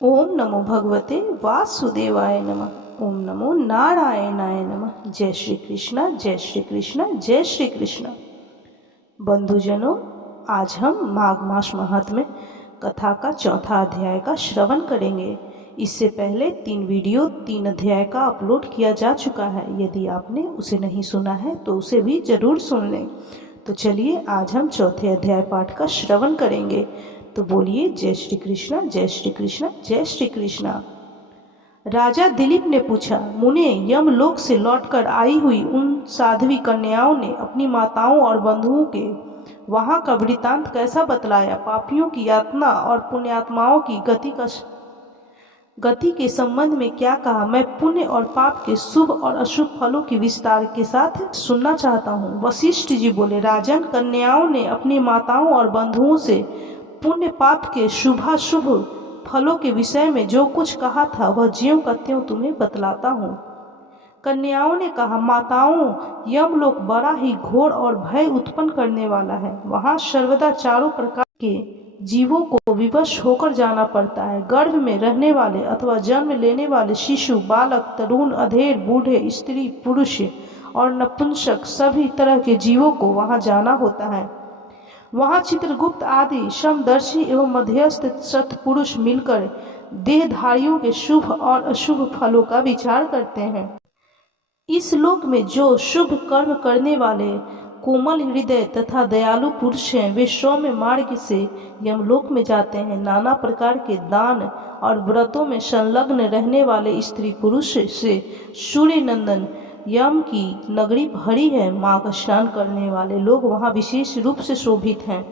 ओम नमो भगवते वासुदेवाय नमः। ओम नमो नारायणाय नमः। जय श्री कृष्ण, जय श्री कृष्ण, जय श्री कृष्ण। बंधुजनों, आज हम माघ मास महात्म्य कथा का चौथा अध्याय का श्रवण करेंगे। इससे पहले 3 वीडियो 3 अध्याय का अपलोड किया जा चुका है। यदि आपने उसे नहीं सुना है तो उसे भी जरूर सुन लें। तो चलिए आज हम चौथे अध्याय पाठ का श्रवण करेंगे। तो बोलिए जय श्री कृष्ण, जय श्री कृष्ण, जय श्री कृष्ण। राजा दिलीप ने पूछा, मुने, यमलोक से लौटकर आई हुई उन साध्वी कन्याओं ने अपनी माताओं और बंधुओं के वहां का वृतांत कैसा बतलाया? पापियों की यातना और पुण्यात्माओं की गति के संबंध में क्या कहा? मैं पुण्य और पाप के शुभ और अशुभ फलों की विस्तार के साथ सुनना चाहता हूँ। वशिष्ठ जी बोले, राजन, कन्याओं ने अपनी माताओं और बंधुओं से पुण्य पाप के शुभाशुभ फलों के विषय में जो कुछ कहा था वह ज्यों का त्यों तुम्हें बतलाता हूँ। कन्याओं ने कहा, माताओं, यमलोक बड़ा ही घोर और भय उत्पन्न करने वाला है। वहाँ सर्वदा चारों प्रकार के जीवों को विवश होकर जाना पड़ता है। गर्भ में रहने वाले अथवा जन्म लेने वाले शिशु, बालक, तरुण, अधेड़, बूढ़े, स्त्री, पुरुष और नपुंसक सभी तरह के जीवों को वहाँ जाना होता है। वहाँ चित्रगुप्त आदि समदर्शी एवं मध्यस्थ सत्पुरुष मिलकर देहधारियों के शुभ और अशुभ फलों का विचार करते हैं। इस लोक में जो शुभ कर्म करने वाले कोमल हृदय तथा दयालु पुरुष हैं, वे सौम्य मार्ग से यमलोक में जाते हैं। नाना प्रकार के दान और व्रतों में संलग्न रहने वाले स्त्री पुरुष से सूर्य नंदन यम की नगरी भरी है। माघ स्नान करने वाले लोग वहाँ विशेष रूप से शोभित हैं।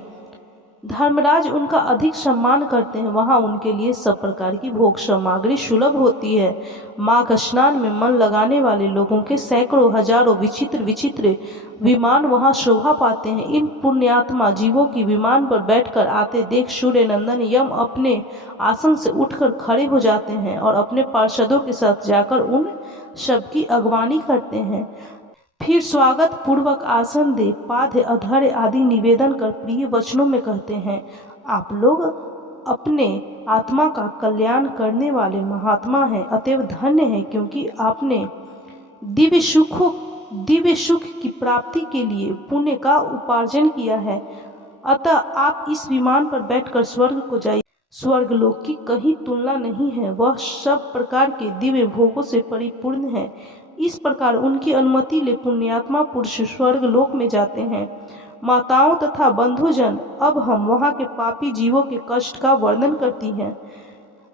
धर्मराज उनका अधिक सम्मान करते हैं। वहाँ उनके लिए सब प्रकार की भोग सामग्री सुलभ होती है। माघ स्नान में मन लगाने वाले लोगों के सैकड़ों हजारों विचित्र विचित्र विमान वहाँ शोभा पाते हैं। इन पुण्यात्मा जीवों की विमान पर बैठकर आते देख सूर्य नंदन यम अपने आसन से उठकर खड़े हो जाते हैं और अपने पार्षदों के साथ जाकर उन सबकी अगवानी करते हैं। फिर स्वागत पूर्वक आसन दे, पाद्य, अधर्य आदि निवेदन कर प्रिय वचनों में कहते हैं, आप लोग अपने आत्मा का कल्याण करने वाले महात्मा हैं, अतएव धन्य हैं, क्योंकि आपने दिव्य सुख की प्राप्ति के लिए पुण्य का उपार्जन किया है। अतः आप इस विमान पर बैठकर स्वर्ग को जाइए। स्वर्गलोक की कहीं तुलना नहीं है। वह सब प्रकार के दिव्य भोगों से परिपूर्ण है। इस प्रकार उनकी अनुमति ले पुण्यात्मा पुरुष स्वर्ग लोक में जाते हैं। माताओं तथा बंधुजन, अब हम वहाँ के पापी जीवों के कष्ट का वर्णन करती हैं।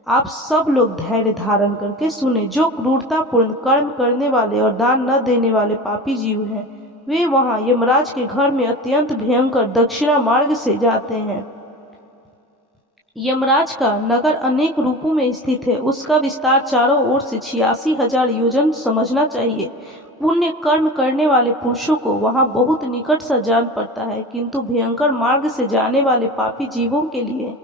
आप सब लोग धैर्य धारण करके सुने। जो क्रूरतापूर्ण कर्म करने वाले और दान न देने वाले पापी जीव हैं, वे वहाँ यमराज के घर में अत्यंत भयंकर दक्षिणा मार्ग से जाते हैं। यमराज का नगर अनेक रूपों में स्थित है। उसका विस्तार चारों ओर से 86,000 योजन समझना चाहिए। पुण्य कर्म करने वाले पुरुषों को वहाँ बहुत निकट सा जान पड़ता है, किंतु भयंकर मार्ग से जाने वाले पापी जीवों के लिए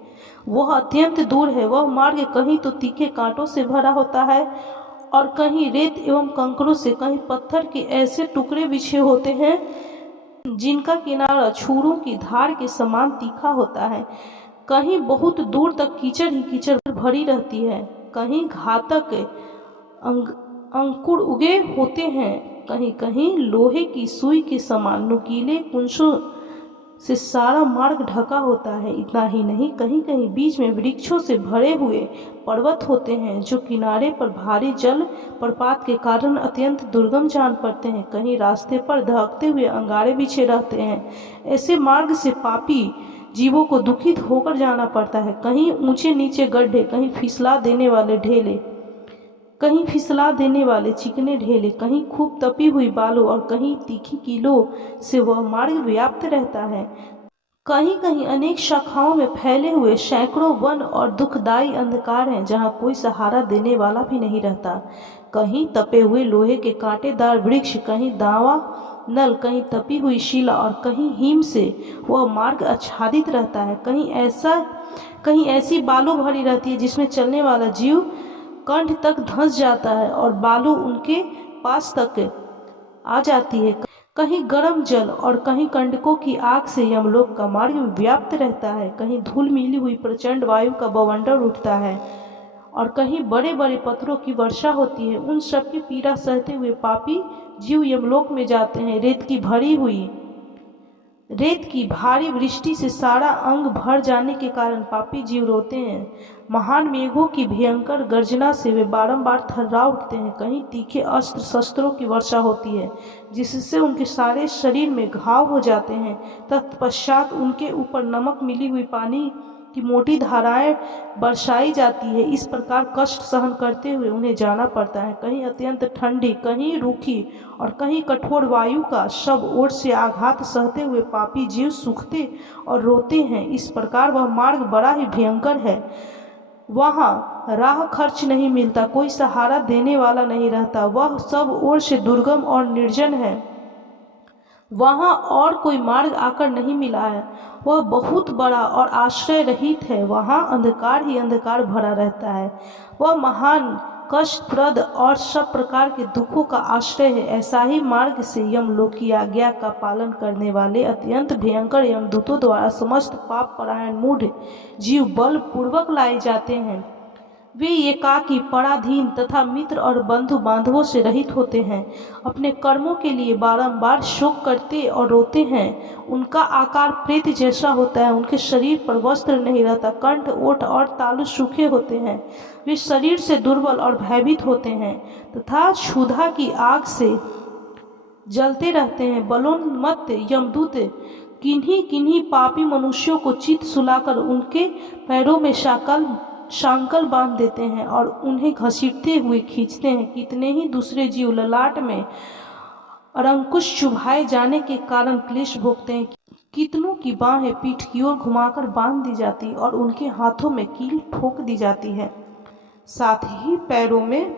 वह अत्यंत दूर है। वह मार्ग कहीं तो तीखे कांटों से भरा होता है और कहीं रेत एवं कंकरों से, कहीं पत्थर के ऐसे टुकड़े बिछे होते हैं जिनका किनारा छुरों की धार के समान तीखा होता है। कहीं बहुत दूर तक कीचड़ ही कीचड़ भरी रहती है। कहीं घातक अंकुर उगे होते हैं, कहीं कहीं लोहे की सुई के समान नुकीले कुंचों से सारा मार्ग ढका होता है। इतना ही नहीं, कहीं कहीं बीच में वृक्षों से भरे हुए पर्वत होते हैं, जो किनारे पर भारी जल प्रपात के कारण अत्यंत दुर्गम जान पड़ते हैं। कहीं रास्ते पर दहकते हुए अंगारे बिछे रहते हैं। ऐसे मार्ग से पापी जीवों को दुखित होकर जाना पड़ता है। कहीं ऊंचे नीचे गड्ढे, कहीं फिसला देने वाले ढेले, कहीं फिसला देने वाले चिकने ढेले, कहीं खूब तपी हुई बालू और कहीं तीखी कीलों से वह मार्ग व्याप्त रहता है। कहीं कहीं अनेक शाखाओं में फैले हुए सैकड़ों वन और दुखदायी अंधकार हैं, जहाँ कोई सहारा देने वाला भी नहीं रहता। कहीं तपे हुए लोहे के कांटेदार वृक्ष, कहीं दावा नल, कहीं तपी हुई शिला और कहीं हिम से वह मार्ग आच्छादित रहता है। कहीं ऐसी बालू भरी रहती है जिसमें चलने वाला जीव कंठ तक धंस जाता है और बालू उनके पास तक आ जाती है। कहीं गर्म जल और कहीं कंडकों की आग से यमलोक का मार्ग व्याप्त रहता है। कहीं धूल मिली हुई प्रचंड वायु का बवंडर उठता है और कहीं बड़े बड़े पत्थरों की वर्षा होती है। उन सब की पीड़ा सहते हुए पापी जीव यमलोक में जाते हैं। रेत की भारी वृष्टि से सारा अंग भर जाने के कारण पापी जीव रोते हैं। महान मेघों की भयंकर गर्जना से वे बारंबार थर्रा उठते हैं। कहीं तीखे अस्त्र शस्त्रों की वर्षा होती है जिससे उनके सारे शरीर में घाव हो जाते हैं। तत्पश्चात उनके ऊपर नमक मिली हुई पानी की मोटी धाराएं बरसाई जाती है। इस प्रकार कष्ट सहन करते हुए उन्हें जाना पड़ता है। कहीं अत्यंत ठंडी, कहीं रूखी और कहीं कठोर वायु का सब ओर से आघात सहते हुए पापी जीव सूखते और रोते हैं। इस प्रकार वह मार्ग बड़ा ही भयंकर है। वहाँ राह खर्च नहीं मिलता, कोई सहारा देने वाला नहीं रहता। वह सब ओर से दुर्गम और निर्जन है। वहाँ और कोई मार्ग आकर नहीं मिला है। वह बहुत बड़ा और आश्रय रहित है। वहाँ अंधकार ही अंधकार भरा रहता है। वह महान, कष्टप्रद और सब प्रकार के दुखों का आश्रय है। ऐसा ही मार्ग से यमलोक की आज्ञा का पालन करने वाले अत्यंत भयंकर यमदूतों द्वारा समस्त पाप परायण मूढ़ जीव बलपूर्वक लाए जाते हैं। वे एकाकी, पराधीन तथा मित्र और बंधु बांधवों से रहित होते हैं। अपने कर्मों के लिए बारंबार शोक करते और रोते हैं। उनका आकार प्रेत जैसा होता है। उनके शरीर पर वस्त्र नहीं रहता। कंठ, ओठ और तालु सूखे होते हैं। वे शरीर से दुर्बल और भयभीत होते हैं तथा क्षुधा की आग से जलते रहते हैं। बलोन्मत्त यमदूत किन्हीं किन्हीं पापी मनुष्यों को चित सुलाकर उनके पैरों में शांकल बांध देते हैं और उन्हें घसीटते हुए खींचते हैं। कितने ही दूसरे जीव ललाट में अंकुश चुभाए जाने के कारण क्लेश भोगते हैं। कितनों की बाहें पीठ की ओर घुमाकर बांध दी जाती और उनके हाथों में कील ठोक दी जाती है। साथ ही पैरों में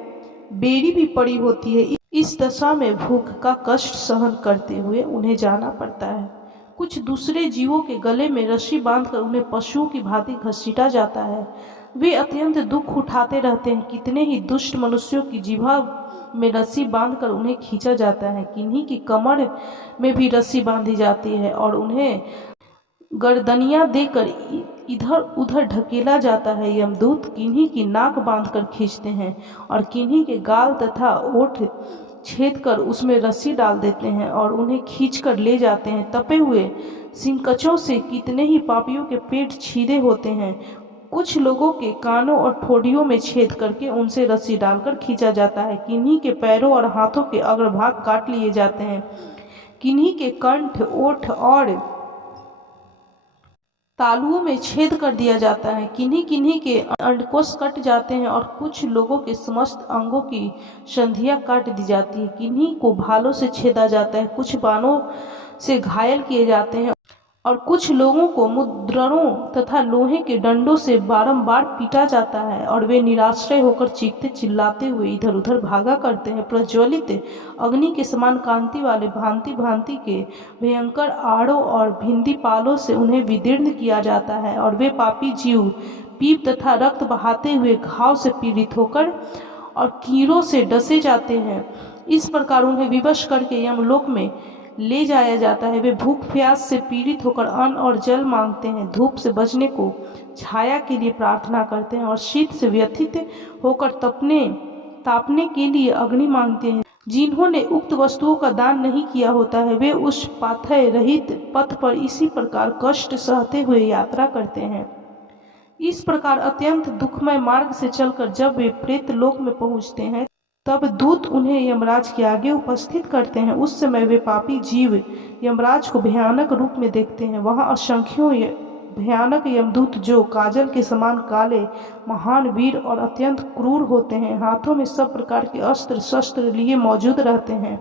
बेड़ी भी पड़ी होती है। इस दशा में भूख का कष्ट सहन करते हुए उन्हें जाना पड़ता है। कुछ दूसरे जीवों के गले में रस्सी बांधकर उन्हें पशुओं की भांति घसीटा जाता है। वे अत्यंत दुख उठाते रहते हैं। कितने ही दुष्ट मनुष्यों की जिह्वा में रस्सी बांधकर उन्हें खींचा जाता है। किन्हीं की कमर में भी रस्सी बांधी जाती है और उन्हें गर्दनियां देकर इधर उधर ढकेला जाता है। यमदूत किन्हीं की नाक बांधकर खींचते हैं और किन्हीं के गाल तथा ओठ छेद कर उसमें रस्सी डाल देते हैं और उन्हें खींचकर ले जाते हैं। तपे हुए सिंकचों से कितने ही पापियों के पेट छीदे होते हैं। कुछ लोगों के कानों और ठोडियों में छेद करके उनसे रस्सी डालकर खींचा जाता है। किन्हीं के पैरों और हाथों के अग्रभाग काट लिए जाते हैं। किन्हीं के कंठ, ओठ और तालुओं में छेद कर दिया जाता है। किन्हीं किन्हीं के अंडकोश कट जाते हैं और कुछ लोगों के समस्त अंगों की संधियां काट दी जाती है। किन्हीं को भालों से छेदा जाता है। कुछ बाणों से घायल किए जाते हैं और कुछ लोगों को मुद्रणों तथा लोहे के डंडों से बारंबार पीटा जाता है और वे निराश्रय होकर चीखते चिल्लाते हुए इधर उधर भागा करते हैं। प्रज्वलित अग्नि के समान कांति वाले भांति भांति के भयंकर आड़ों और भिंदी पालों से उन्हें विदीर्ण किया जाता है और वे पापी जीव पीप तथा रक्त बहाते हुए घाव से पीड़ित होकर और कीड़ों से डसे जाते हैं। इस प्रकार उन्हें विवश करके यमलोक में ले जाया जाता है। वे भूख प्यास से पीड़ित होकर अन्न और जल मांगते हैं। धूप से बचने को छाया के लिए प्रार्थना करते हैं और शीत से व्यथित होकर तापने के लिए अग्नि मांगते हैं। जिन्होंने उक्त वस्तुओं का दान नहीं किया होता है वे उस पाथय रहित पथ पर इसी प्रकार कष्ट सहते हुए यात्रा करते हैं। इस प्रकार अत्यंत दुखमय मार्ग से चलकर जब वे प्रेत लोक में पहुंचते हैं तब दूत उन्हें यमराज के आगे उपस्थित करते हैं। उस समय वे पापी जीव यमराज को भयानक रूप में देखते हैं। वहां असंख्यों भयानक यमदूत जो काजल के समान काले, महान, वीर और अत्यंत क्रूर होते हैं, हाथों में सब प्रकार के अस्त्र शस्त्र लिए मौजूद रहते हैं।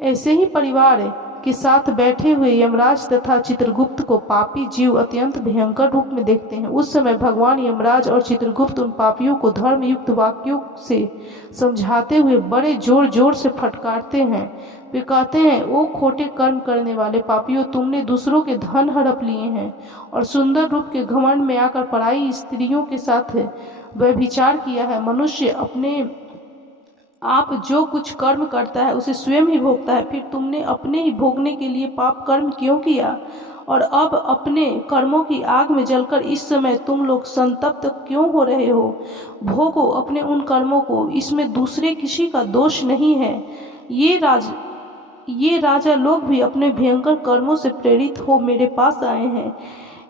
ऐसे ही परिवार के साथ बैठे हुए यमराज तथा चित्रगुप्त को पापी जीव अत्यंत भयंकर रूप में देखते हैं। उस समय भगवान यमराज और चित्रगुप्त उन पापियों को धर्मयुक्त वाक्यों से समझाते हुए बड़े जोर जोर से फटकारते हैं। वे कहते हैं, ओ खोटे कर्म करने वाले पापियों, तुमने दूसरों के धन हड़प लिए हैं और सुंदर रूप के घमंड में आकर पराई स्त्रियों के साथ व्यभिचार किया है। मनुष्य अपने आप जो कुछ कर्म करता है उसे स्वयं ही भोगता है। फिर तुमने अपने ही भोगने के लिए पाप कर्म क्यों किया और अब अपने कर्मों की आग में जलकर इस समय तुम लोग संतप्त क्यों हो रहे हो? भोगो अपने उन कर्मों को, इसमें दूसरे किसी का दोष नहीं है। ये राजा लोग भी अपने भयंकर कर्मों से प्रेरित हो मेरे पास आए हैं।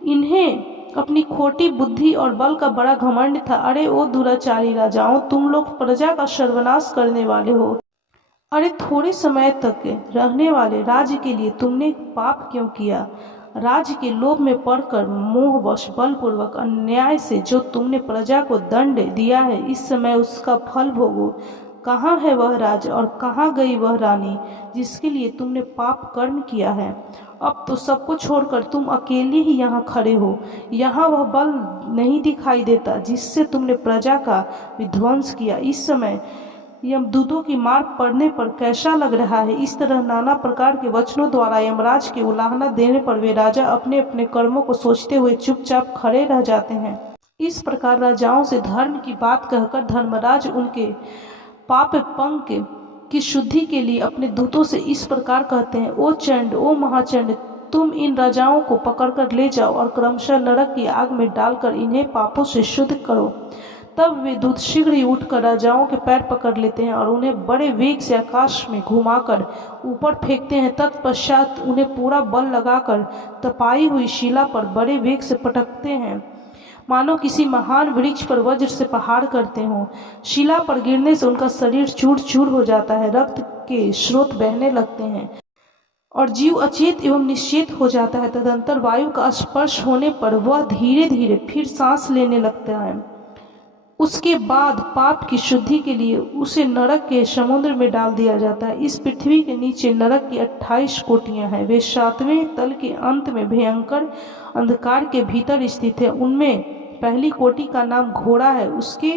इन्हें अपनी खोटी बुद्धि और बल का बड़ा घमंड था। अरे ओ दुराचारी राजाओं, तुम लोग प्रजा का सर्वनाश करने वाले हो। अरे थोड़े समय तक रहने वाले राज्य के लिए तुमने पाप क्यों किया? राज्य के लोभ में पड़कर मोहवश बलपूर्वक अन्याय से जो तुमने प्रजा को दंड दिया है, इस समय उसका फल भोगो। कहाँ है वह राज और कहाँ गई वह रानी जिसके लिए तुमने पाप कर्म किया है? अब तो सबको छोड़कर तुम अकेले ही यहाँ खड़े हो। यहाँ वह बल नहीं दिखाई देता जिससे तुमने प्रजा का विध्वंस किया। इस समय यमदूतों की मार पड़ने पर कैसा लग रहा है? इस तरह नाना प्रकार के वचनों द्वारा यमराज की उलाहना देने पर वे राजा अपने अपने कर्मों को सोचते हुए चुपचाप खड़े रह जाते हैं। इस प्रकार राजाओं से धर्म की बात कहकर धर्मराज उनके पाप पंक की शुद्धि के लिए अपने दूतों से इस प्रकार कहते हैं, ओ चंड, ओ महाचंड, तुम इन राजाओं को पकड़कर ले जाओ और क्रमशः नरक की आग में डालकर इन्हें पापों से शुद्ध करो। तब वे दूत शीघ्र ही उठकर राजाओं के पैर पकड़ लेते हैं और उन्हें बड़े वेग से आकाश में घुमाकर ऊपर फेंकते हैं। तत्पश्चात उन्हें पूरा बल लगाकर तपाई हुई शिला पर बड़े वेग से पटकते हैं, मानो किसी महान वृक्ष पर वज्र से प्रहार करते हों। शिला पर गिरने से उनका शरीर चूर चूर हो जाता है, रक्त के स्रोत बहने लगते हैं और जीव अचेत एवं निश्चेत हो जाता है। तदंतर वायु का स्पर्श होने पर वह धीरे धीरे फिर सांस लेने लगता है। उसके बाद पाप की शुद्धि के लिए उसे नरक के समुद्र में डाल दिया जाता है। इस पृथ्वी के नीचे नरक की 28 कोटियां हैं। वे 7वें तल के अंत में भयंकर अंधकार के भीतर स्थित है। उनमें पहली कोटि का नाम घोड़ा है, उसके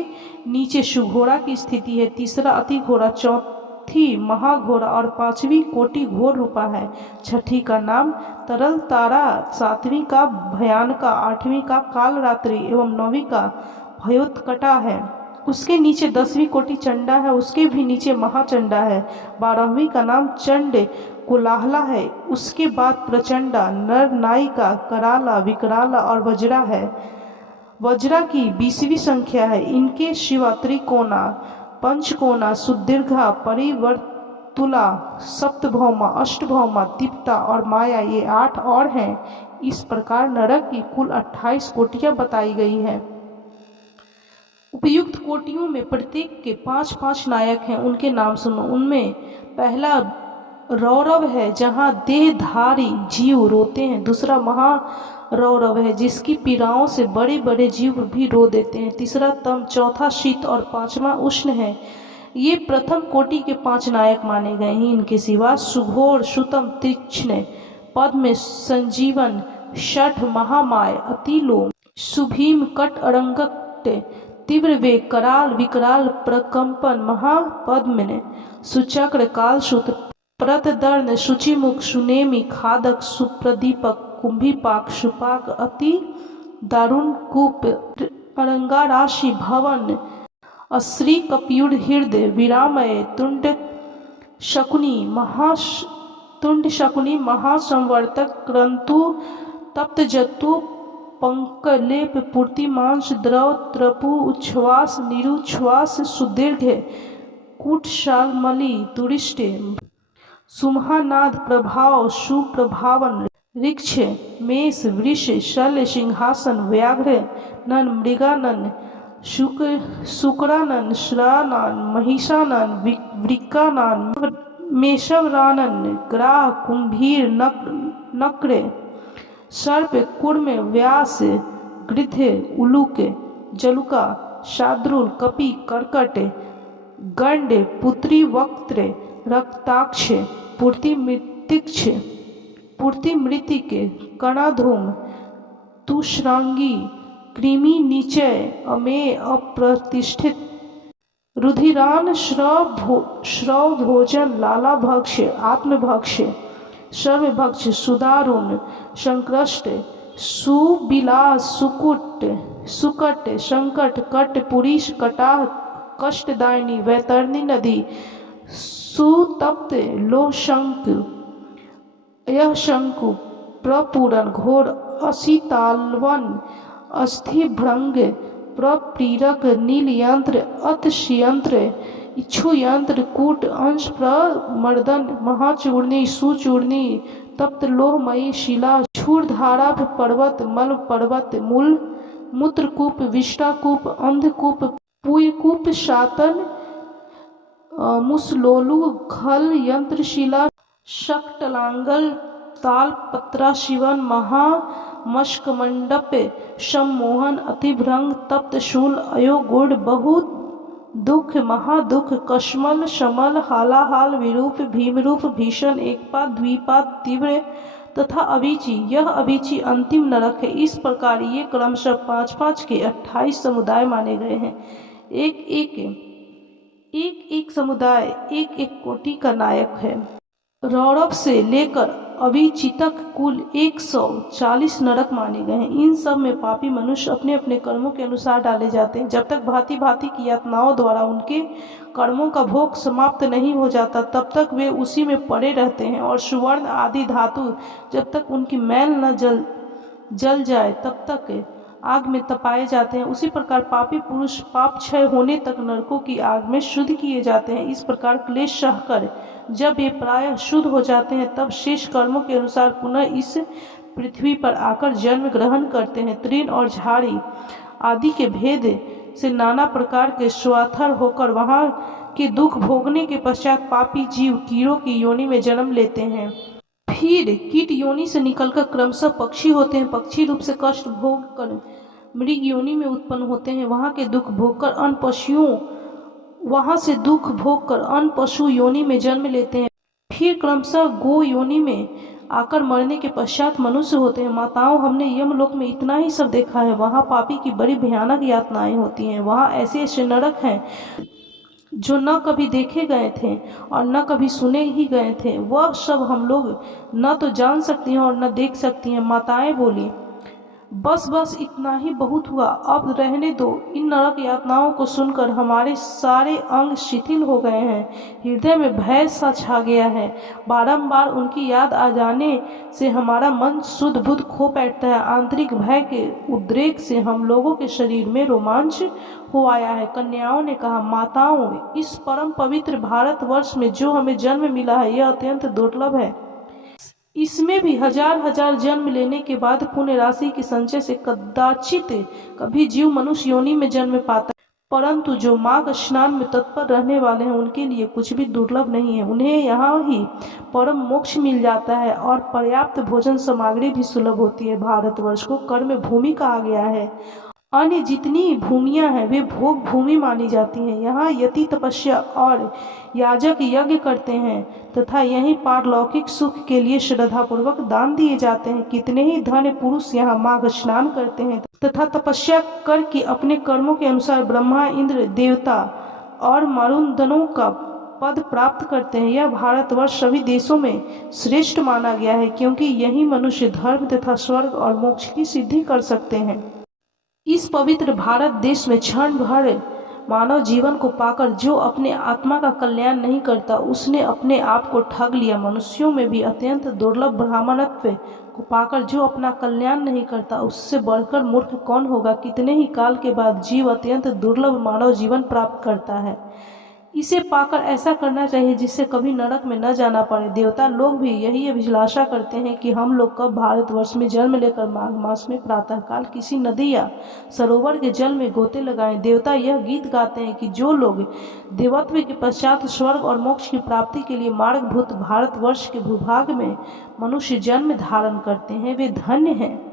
नीचे सुघोड़ा की स्थिति है, तीसरा अति घोड़ा, चौथी महाघोड़ा और 5वीं कोटि घोर रूपा है, छठी का नाम तरल तारा, 7वीं का भयानका, 8वीं का काल रात्रि एवं 9वीं का भयोत्कटा है। उसके नीचे 10वीं कोटि चंडा है, उसके भी नीचे महाचंडा है, 12वीं का नाम चंड कोलाहला है। उसके बाद प्रचंडा, नर नायिका, कराला, विकराला और वज्रा है। वज्रा की 20वीं संख्या है। इनके शिवा त्रिकोणा, पंचकोणा, सुदीर्घा, परिवर्तुला, सप्तभौमा, अष्टभौमा, दीप्ता और माया, ये 8 और हैं। इस प्रकार नरक की कुल 28 कोटियां बताई गई है। उपयुक्त कोटियों में प्रत्येक के 5-5 नायक हैं, उनके नाम सुनो। उनमें पहला रौरव है, जहाँ देहधारी जीव रोते हैं। दूसरा महारौरव है, जिसकी पीड़ाओं से बड़े बड़े जीव भी रो देते हैं। तीसरा तम, चौथा शीत और 5वां उष्ण है। ये प्रथम कोटि के 5 नायक माने गए हैं। इनके सिवा सुघोर, सुतम, तीक्ष्ण, पद्म, संजीवन, षठ, महामाय, अतिलोम, सुभीम, कट, अरंगट, तीव्र वेग, कराल, विकराल, प्रकंपन, महापद्मन, सुचक्र, कालसूत्र, प्रतदर्ण, शुचिमुख, सुनेमी, खादक, सुप्रदीपक, कुंभीपाक, सुपाक, अति दारुण, कूप, अरंगाराशि, भवन, अश्री, कपियुड़, हृदय, विरामय, तुंड शकुनी, महासंवर्तक, क्रंतु, तप्त जतु, पंकलेप, पूर्ति, मांस, द्रव, त्रपु, उच्छ्वास, निरुच्छ्वास, सुदीर्घ, कूटशालमली, तुरिष्ट, सुमहानाद, प्रभाव, सुप्रभावन, ऋक्ष, मेष, वृष, शल्य, सिंहासन, व्याघ्र, नन, मृगानन, शुक्रानन, श्रानन, महिषानन, वृक्कानन, मेषवरानन, ग्राह, कुंभीर, नक्र, सर्प, कूर्म, व्यास, गृध्र, उलूक, जलुका, शार्दूल, कपि, कर्कट, गंड, पुत्री, वक्त्र, रक्ताक्ष, पूर्तिमृतिक, कणाधूम, तुश्रांगी, कृमि, निचय, अमेय, अप्रतिष्ठित, रुधिरान, श्रव भोजन, लाला भक्ष, आत्मभक्ष, सर्वभक्ष, सुदारुण, संकृष्ट, सुबिलास, सुकट, संकट, कट, पुरीष, कटाह, कष्टदायिनी, वैतरणी नदी, सुतप्त, लोहशंक, यह शंकु, प्रपूरण, घोर असितालवन, अस्थिभृंग, प्रप्रीरक, नीलयंत्र, अतश्यंत्र, इक्षुयंत्र, कूट, अंश, प्रमर्दन, महाचूर्णी, सुचूर्णी, तप्त लोहमयी शिला, क्षुरधारा पर्वत, मल पर्वत, मूल, मूत्रकूप, विष्टाकूप, अंधकूप, पुयकूप, शातन, मुसलोलु, खल, यंत्रशिला, शकटलांगल, तालपत्रा, शिवन, महामशकमंडप, सम्मोहन, अतिभ्रंग, तप्तशूल, अयोगुड़, बहुत दुख, महादुख, कश्मल, शमल, हालाहाल, विरूप, भीमरूप, भीषण, एकपाद, द्विपाद, तीव्र तथा अवीची। यह अवीची अंतिम नरक है। इस प्रकार ये क्रमशः 5-5 के 28 समुदाय माने गए हैं। एक समुदाय एक एक कोटि का नायक है। रौरव से लेकर अवीची तक कुल 140 नरक माने गए हैं। इन सब में पापी मनुष्य अपने अपने कर्मों के अनुसार डाले जाते हैं। जब तक भांति भांति की यातनाओं द्वारा उनके कर्मों का भोग समाप्त नहीं हो जाता तब तक वे उसी में पड़े रहते हैं। और सुवर्ण आदि धातु जब तक उनकी मैल न जल जाए तब तक आग में तपाए जाते हैं। उसी प्रकार पापी पुरुष पाप क्षय होने तक नरकों की आग में शुद्ध किए जाते हैं। इस प्रकार क्लेश सहकर जब ये प्रायः शुद्ध हो जाते हैं तब शेष कर्मों के अनुसार पुनः इस पृथ्वी पर आकर जन्म ग्रहण करते हैं। तृण और झाड़ी आदि के भेद से नाना प्रकार के स्वाथर होकर वहाँ के दुख भोगने के पश्चात पापी जीव कीड़ों की योनि में जन्म लेते हैं। फिर कीट योनि से निकलकर क्रमशः पक्षी होते हैं। पक्षी रूप से कष्ट भोग कर मृग योनि में उत्पन्न होते हैं। वहाँ के दुख भोगकर अन्य पशुओं वहाँ से दुख भोगकर अन्य पशु योनि में जन्म लेते हैं। फिर क्रमशः गो योनि में आकर मरने के पश्चात मनुष्य होते हैं। माताओं, हमने यमलोक में इतना ही सब देखा है। वहाँ पापी की बड़ी भयानक यातनाएं होती हैं। वहाँ ऐसे ऐसे नरक हैं जो न कभी देखे गए थे और न कभी सुने ही गए थे। वह सब हम लोग न तो जान सकती हैं और न देख सकती हैं। माताएं बोली, बस इतना ही बहुत हुआ, अब रहने दो। इन नरक यातनाओं को सुनकर हमारे सारे अंग शिथिल हो गए हैं। हृदय में भय सा छा गया है। बारंबार उनकी याद आ जाने से हमारा मन शुद्ध बुद्ध खो बैठता है। आंतरिक भय के उद्रेक से हम लोगों के शरीर में रोमांच हो आया है। कन्याओं ने कहा, माताओं, इस परम पवित्र भारतवर्ष में जो हमें जन्म मिला है यह अत्यंत दुर्लभ है। इसमें भी हजार जन्म लेने के बाद पुण्य राशि के संचय से कदाचित कभी जीव मनुष्य योनि में जन्म पाता है। परंतु जो माघ स्नान में तत्पर रहने वाले हैं उनके लिए कुछ भी दुर्लभ नहीं है। उन्हें यहाँ ही परम मोक्ष मिल जाता है और पर्याप्त भोजन सामग्री भी सुलभ होती है। भारतवर्ष को कर्म भूमि कहा गया है। अन्य जितनी भूमियां हैं वे भोग भूमि मानी जाती हैं। यहाँ यति तपस्या और याजक यज्ञ करते हैं तथा यहीं पारलौकिक सुख के लिए श्रद्धापूर्वक दान दिए जाते हैं। कितने ही धन्य पुरुष यहाँ माघ स्नान करते हैं तथा तपस्या करके अपने कर्मों के अनुसार ब्रह्मा, इंद्र, देवता और मरुदगणों का पद प्राप्त करते हैं। यह भारतवर्ष सभी देशों में श्रेष्ठ माना गया है क्योंकि यही मनुष्य धर्म तथा स्वर्ग और मोक्ष की सिद्धि कर सकते हैं। इस पवित्र भारत देश में क्षण भर मानव जीवन को पाकर जो अपने आत्मा का कल्याण नहीं करता उसने अपने आप को ठग लिया। मनुष्यों में भी अत्यंत दुर्लभ ब्राह्मणत्व को पाकर जो अपना कल्याण नहीं करता उससे बढ़कर मूर्ख कौन होगा। कितने ही काल के बाद जीव अत्यंत दुर्लभ मानव जीवन प्राप्त करता है। इसे पाकर ऐसा करना चाहिए जिससे कभी नरक में न जाना पड़े। देवता लोग भी यही अभिलाषा करते हैं कि हम लोग कब भारतवर्ष में जन्म लेकर माघ मास में प्रातःकाल किसी नदी या सरोवर के जल में गोते लगाएं। देवता यह गीत गाते हैं कि जो लोग देवत्व के पश्चात स्वर्ग और मोक्ष की प्राप्ति के लिए मार्गभूत भारतवर्ष के भूभाग में मनुष्य जन्म धारण करते हैं वे धन्य हैं।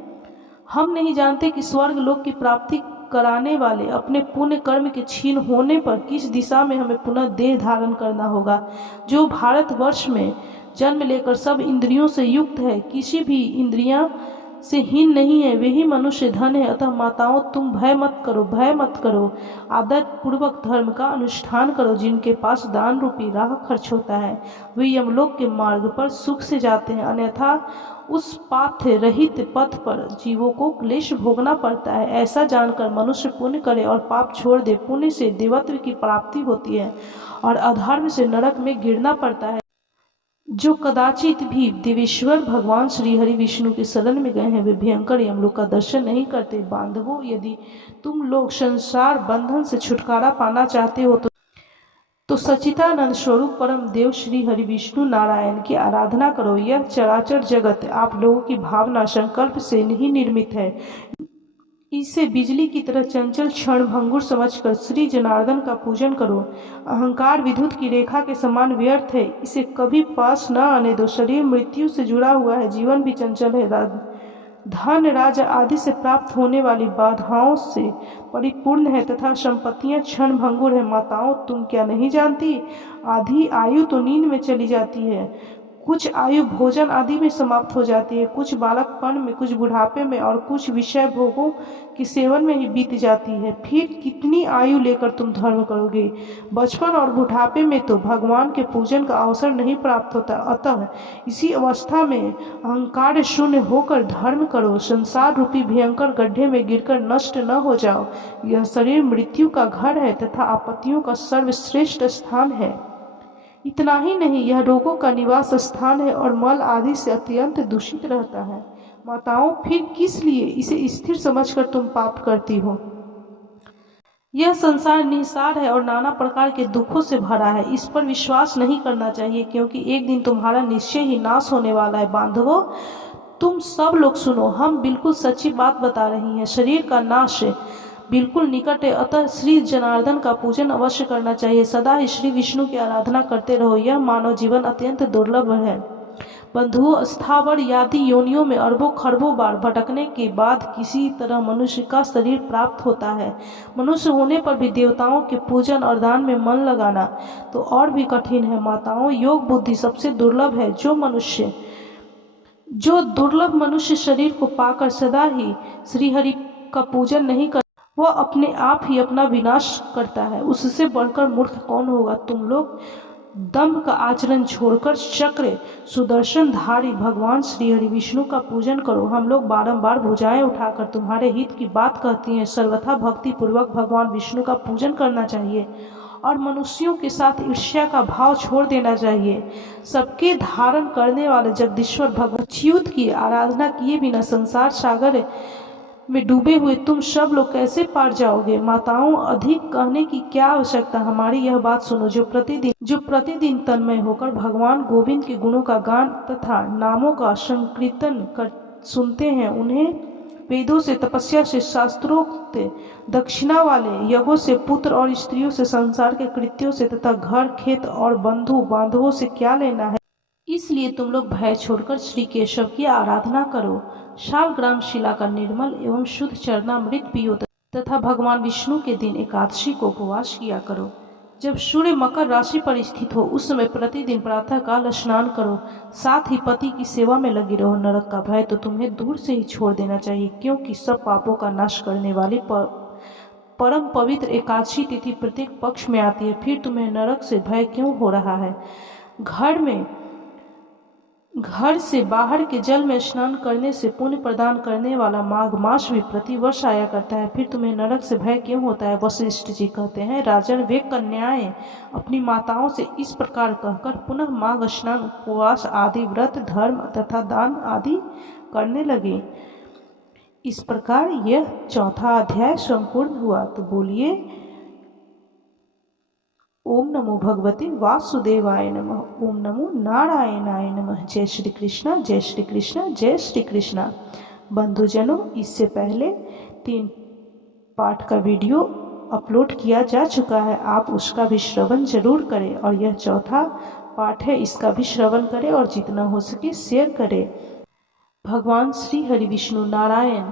हम नहीं जानते कि स्वर्ग लोक की प्राप्ति कराने वाले अपने पुण्य कर्म के क्षीण होने पर किस दिशा में हमें पुनः देह धारण करना होगा। जो भारतवर्ष में जन्म लेकर सब इंद्रियों से युक्त है, किसी भी इंद्रियां से हीन नहीं है, वही मनुष्य धन है। अतः माताओं, तुम भय मत करो, आदर पूर्वक धर्म का अनुष्ठान करो। जिनके पास दान रूपी राह खर्च होता है वे यमलोक के मार्ग पर सुख से जाते हैं, अन्यथा उस पाथ्य रहित पथ पर जीवों को क्लेश भोगना पड़ता है। ऐसा जानकर मनुष्य पुण्य करे और पाप छोड़ दे। पुण्य से देवत्व की प्राप्ति होती है और अधर्म से नरक में गिरना पड़ता है। जो कदाचित भी देवेश्वर भगवान श्री हरि विष्णु के शरण में गए हैं वे भयंकर यमलोक का दर्शन नहीं करते। बांधवों, यदि तुम लोग संसार बंधन से छुटकारा पाना चाहते हो तो सच्चिदानंद स्वरूप परम देव श्री हरि विष्णु नारायण की आराधना करो। यह चराचर जगत आप लोगों की भावना संकल्प से नहीं निर्मित है। इसे बिजली की तरह चंचल क्षण भंगुर समझकर श्री जनार्दन का पूजन करो। अहंकार विद्युत की रेखा के समान व्यर्थ है, इसे कभी पास न आने दो। शरीर मृत्यु से जुड़ा हुआ है, जीवन भी चंचल है। धन राज आदि से प्राप्त होने वाली बाधाओं से परिपूर्ण है तथा संपत्तियां क्षण भंगुर है। माताओं, तुम क्या नहीं जानती, आधी आयु तो नींद में चली जाती है, कुछ आयु भोजन आदि में समाप्त हो जाती है, कुछ बालकपन में, कुछ बुढ़ापे में और कुछ विषय भोगों के सेवन में ही बीत जाती है। फिर कितनी आयु लेकर तुम धर्म करोगे। बचपन और बुढ़ापे में तो भगवान के पूजन का अवसर नहीं प्राप्त होता, अतः इसी अवस्था में अहंकार शून्य होकर धर्म करो। संसार रूपी भयंकर गड्ढे में गिरकर नष्ट न हो जाओ। यह शरीर मृत्यु का घर है तथा आपत्तियों का सर्वश्रेष्ठ स्थान है। इतना ही नहीं, यह रोगों का निवास स्थान है और मल आदि से अत्यंत दूषित रहता है। माताओं, फिर किस लिए इसे स्थिर समझकर तुम पाप करती हो। यह संसार निसार है और नाना प्रकार के दुखों से भरा है। इस पर विश्वास नहीं करना चाहिए, क्योंकि एक दिन तुम्हारा निश्चय ही नाश होने वाला है। बांधवों, तुम सब लोग सुनो, हम बिल्कुल सच्ची बात बता रही हैं। शरीर का नाश बिल्कुल निकट है, अतः श्री जनार्दन का पूजन अवश्य करना चाहिए। सदा ही श्री विष्णु की आराधना करते रहो। यह मानव जीवन अत्यंत दुर्लभ है। बंधुओं, स्थावर आदि योनियों में अरबों खरबों बार भटकने के बाद किसी तरह मनुष्य का शरीर प्राप्त होता है। मनुष्य होने पर भी देवताओं के पूजन और दान में मन लगाना तो और भी कठिन है। माताओं, योग बुद्धि सबसे दुर्लभ है। जो दुर्लभ मनुष्य शरीर को पाकर सदा ही श्रीहरि का पूजन नहीं कर, वह अपने आप ही अपना विनाश करता है। उससे बढ़कर मूर्ख कौन होगा। तुम लोग दंभ का आचरण छोड़कर चक्र सुदर्शन धारी भगवान श्री हरि विष्णु का पूजन करो। हम लोग बारंबार भुजाएं उठाकर तुम्हारे हित की बात कहती हैं। सर्वथा भक्ति पूर्वक भगवान विष्णु का पूजन करना चाहिए और मनुष्यों के साथ ईर्ष्या का भाव छोड़ देना चाहिए। सबके धारण करने वाले जगदीश्वर भगवान च्युत की आराधना किए बिना संसार सागर में डूबे हुए तुम सब लोग कैसे पार जाओगे। माताओं, अधिक कहने की क्या आवश्यकता। हमारी यह बात सुनो। जो प्रतिदिन तन्मय होकर भगवान गोविंद के गुणों का गान तथा नामों का संकीर्तन कर सुनते हैं, उन्हें वेदों से, तपस्या से, शास्त्रोक्त दक्षिणा वाले यज्ञों से, पुत्र और स्त्रियों से, संसार के कृत्यों से तथा घर खेत और बंधु बांधवों से क्या लेना है। इसलिए तुम लोग भय छोड़कर श्री केशव की आराधना करो। शालग्राम शिला का निर्मल एवं शुद्ध चरणामृत पियो तथा भगवान विष्णु के दिन एकादशी को उपवास किया करो। जब सूर्य मकर राशि पर स्थित हो उस समय प्रतिदिन प्रातः काल स्नान करो। साथ ही पति की सेवा में लगी रहो। नरक का भय तो तुम्हें दूर से ही छोड़ देना चाहिए, क्योंकि सब पापों का नाश करने वाली परम पवित्र एकादशी तिथि प्रत्येक पक्ष में आती है। फिर तुम्हें नरक से भय क्यों हो रहा है। घर से बाहर के जल में स्नान करने से पुण्य प्रदान करने वाला माघ मास भी प्रतिवर्ष आया करता है। फिर तुम्हें नरक से भय क्यों होता है। वशिष्ठ जी कहते हैं, राजन, वे कन्याएं अपनी माताओं से इस प्रकार कहकर पुनः माघ स्नान, उपवास आदि व्रत, धर्म तथा दान आदि करने लगे। इस प्रकार यह चौथा अध्याय संपूर्ण हुआ। तो बोलिए ओम नमो भगवते वासुदेवाय नमः। ओम नमो नारायणाय नमः। जय श्री कृष्णा, जय श्री कृष्णा, जय श्री कृष्णा। बंधुजनों, इससे पहले 3 पाठ का वीडियो अपलोड किया जा चुका है, आप उसका भी श्रवण जरूर करें। और यह चौथा पाठ है, इसका भी श्रवण करें और जितना हो सके शेयर करें। भगवान श्री हरि विष्णु नारायण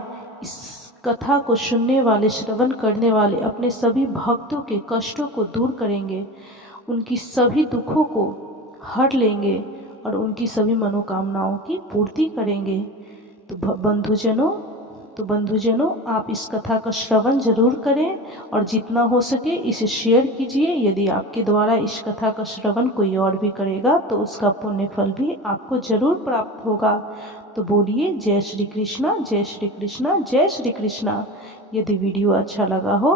इस कथा को सुनने वाले, श्रवण करने वाले अपने सभी भक्तों के कष्टों को दूर करेंगे, उनकी सभी दुखों को हर लेंगे और उनकी सभी मनोकामनाओं की पूर्ति करेंगे। तो बंधुजनों, आप इस कथा का श्रवण जरूर करें और जितना हो सके इसे शेयर कीजिए। यदि आपके द्वारा इस कथा का श्रवण कोई और भी करेगा तो उसका पुण्य फल भी आपको जरूर प्राप्त होगा। तो बोलिए जय श्री कृष्णा, जय श्री कृष्णा, जय श्री कृष्णा। यदि वीडियो अच्छा लगा हो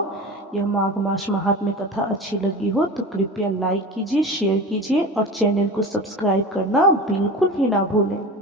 यह माघ मास महात्म्य कथा अच्छी लगी हो तो कृपया लाइक कीजिए, शेयर कीजिए और चैनल को सब्सक्राइब करना बिल्कुल भी ना भूलें।